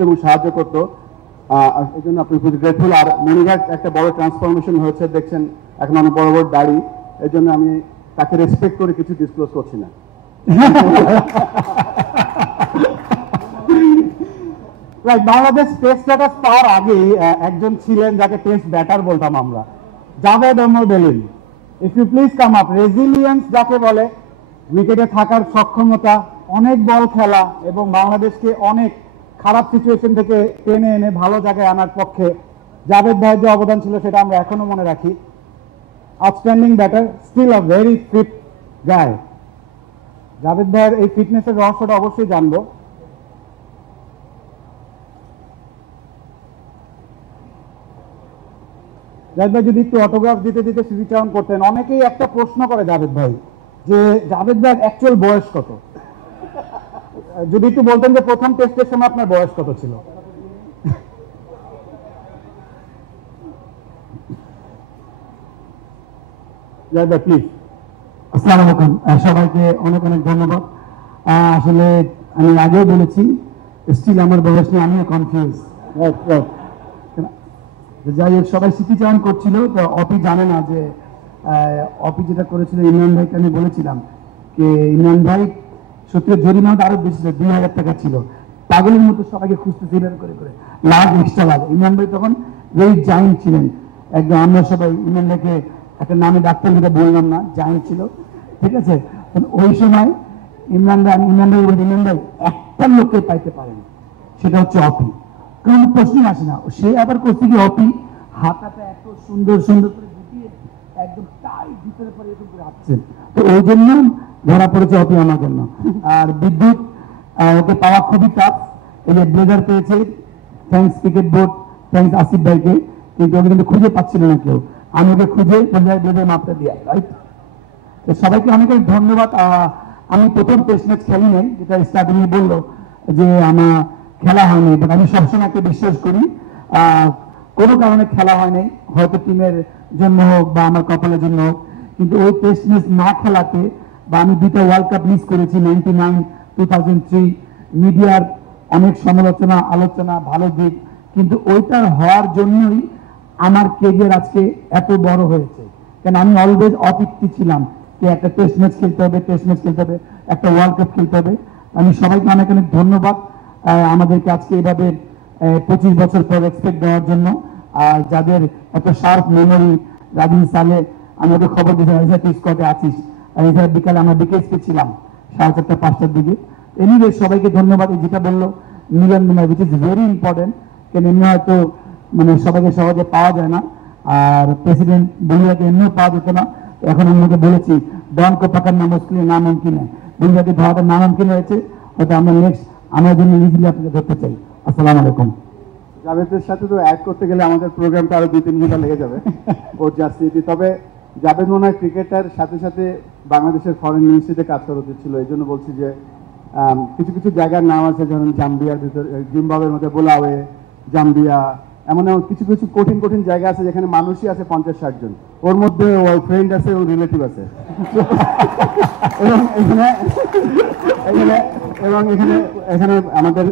করতো এবং সাহায্য করতো। এই জন্য আপনি খুবই গ্রেটফুল। আর মনিঘাট একটা বড় ট্রান্সফরমেশন হয়েছে, দেখছেন এখন অনেক বড় বড় দাড়ি। এই জন্য আমি তাকে রেসপেক্ট করে কিছু ডিসক্লোজ করছি না। বাংলাদেশ টেস্ট স্ট্যাটাস পাওয়ার আগে একজন ছিলেন যাকে টেস্ট ব্যাটার বলতাম আমরা, Javed Omar Belim. If you please come up. Resilience যাকে বলে, উইকেটে থাকার সক্ষমতা, অনেক বল খেলা এবং বাংলাদেশকে অনেক খারাপ সিচুয়েশন থেকে টেনে এনে ভালো জায়গায় আনার পক্ষে জাভেদ ভাইয়ের যে অবদান ছিল সেটা আমরা এখনো মনে রাখি। Outstanding batter, still a very fit guy. Javed ভাইয়ের এই ফিটনেসের রহস্যটা অবশ্যই জানবো। জাভেদ ভাই যদি একটু অটোগ্রাফ দিতে দিতে স্মৃতিচারণ করতেন। অনেকেই একটা প্রশ্ন করে জাভেদ ভাই যে জাভেদ ভাইয়ের অ্যাকচুয়াল বয়স কত, যদি একটু বলতেন যে প্রথম টেস্টের সময় আপনার বয়স কত ছিল। জাভেদ ভাই প্লিজ। আসসালামু আলাইকুম, সবাইকে অনেক অনেক ধন্যবাদ। আসলে আমি আগেও বলেছি, স্টিল আমার বয়স নিয়ে আমিও কনফিউজ। যাই হোক, সবাই স্মৃতিচারণ করছিল, তো অপি জানে না যে অপি যেটা করেছিল ইমরান ভাইকে আমি বলেছিলাম যে ইমরান ভাই সত্যি জরিমানাটা আরো বেশি ছিল, 2000 টাকা ছিল। পাগলের মতো সবাইকে খুঁজতেছিলেন করে করে, লাভ এক্সট্রা লাভ। ইমরান ভাই তখন ভেরি জায়েন্ট ছিলেন একদম। আমরা সবাই ইমরান ভাইকে একটা নামে ডাক্তার যেটা বললাম না, জায়েন্ট ছিল, ঠিক আছে। ওই সময় ইমরান ভাই একটা লোককে পাইতে পারেন, সেটা হচ্ছে অপি। কোন প্রশ্নই আসে না। সে আবার করছে কি, অপি হাতাটা এত সুন্দর সুন্দর করে গুটিয়ে একদম টাইট ভিতরে পরে এরকম করে হাঁটছে, তো ওই জন্য ধরা পড়েছে অপি আমার জন্য। আর বিদ্যুৎ, ওকে পাওয়া খুবই টাফ। এই যে ব্লেজার পেয়েছে, thanks cricket board, thanks Asif ভাইকে, কিন্তু ওকে কিন্তু খুঁজে পাচ্ছিল না কেউ। আমি ওকে খুঁজে ব্লেজার মাপটা দিয়ে, রাইট। তো সবাইকে অনেক অনেক ধন্যবাদ। আমি প্রথম টেস্ট ম্যাচ খেলি নাই, যেটা স্টার্টিং এ বললো যে আমার খেলা হয়নি, বাট আমি সবসময় একটা বিশ্বাস করি কোনো কারণে খেলা হয় নাই, হয়তো টিমের জন্য হোক বা আমার কপালের জন্য হোক। কিন্তু ওই টেস্ট ম্যাচ না খেলাতে, বা আমি 2টা ওয়ার্ল্ড কাপ মিস করেছি, 99, 2003, মিডিয়ার অনেক সমালোচনা আলোচনা ভালো দিক, কিন্তু ওইটার হওয়ার জন্যই আমার কেরিয়ার আজকে এত বড় হয়েছে। কেন আমি অলওয়েজ অতৃপ্তি ছিলাম যে একটা টেস্ট ম্যাচ খেলতে হবে, টেস্ট ম্যাচ খেলতে হবে, একটা ওয়ার্ল্ড কাপ খেলতে হবে। আমি সবাইকে অনেক অনেক ধন্যবাদ আমাদেরকে আজকে এভাবে 25 বছর পর রেসপেক্ট দেওয়ার জন্য। আর যাদের এত শার্প মেমোরি, রাজিন সালে আমাদের খবর দিয়েছে তুই স্কটে আছিস, বিকালে আমরা বিকেএসপি ছিলাম 4:30 5টার দিকে। এনিওয়ে সবাইকে ধন্যবাদ। যেটা বললো মিলন মিনার, উইচ ইজ ভেরি ইম্পর্টেন্ট, কেন এমনি হয়তো মানে সবাইকে সহজে পাওয়া যায় না। আর প্রেসিডেন্ট বলিয়াকে এমনিও পাওয়া যেত না। এখন আমাকে বলেছি ডন কো পাকার মুশকিল না মুমকিন হয়, বলিয়াকে ধরাটা না মুমকিন হয়েছে। হয়তো আমরা নেক্সট আমার জন্য ইজিলি আপনাকে ধরতে চাই। আসসালামু আলাইকুম। জাভেদের সাথে তো অ্যাড করতে গেলে আমাদের প্রোগ্রামটা আরো 2-3 ঘন্টা লেগে যাবে, ওর জাস্টিটি। তবে জাভেদ মনে হয় ক্রিকেটার সাথে সাথে বাংলাদেশের ফরেন মিনিস্ট্রিতে কাজ করা উচিত ছিল। এই জন্য বলছি যে কিছু কিছু জায়গার নাম আছে, যেমন জাম্বিয়ার ভিতর, জিম্বাবুয়ের মধ্যে বোলাওয়ে, জাম্বিয়া, এমন এমন কিছু কিছু কঠিন কঠিন জায়গা আছে যেখানে মানুষই আছে 50-60 জন, ওর মধ্যে ওর ফ্রেন্ড আছে এবং রিলেটিভ আছে। এবং এখানে এখানে আমাদের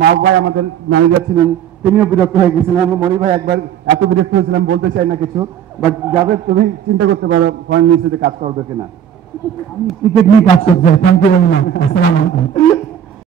মাহবুব ভাই আমাদের ম্যানেজার ছিলেন, তিনিও বিরক্ত হয়ে গেছিলেন। আমি মনি ভাই একবার এত বিরক্ত হয়েছিলাম, বলতে চাই না কিছু, বাট জাভেদ তুমি চিন্তা করতে পারো ফরেন মিনিস্ট্রিতে কাজ করবে কিনা। আমি ক্রিকেট নিয়ে কাজ করতে চাই। Thank you very much. আসসালামু আলাইকুম।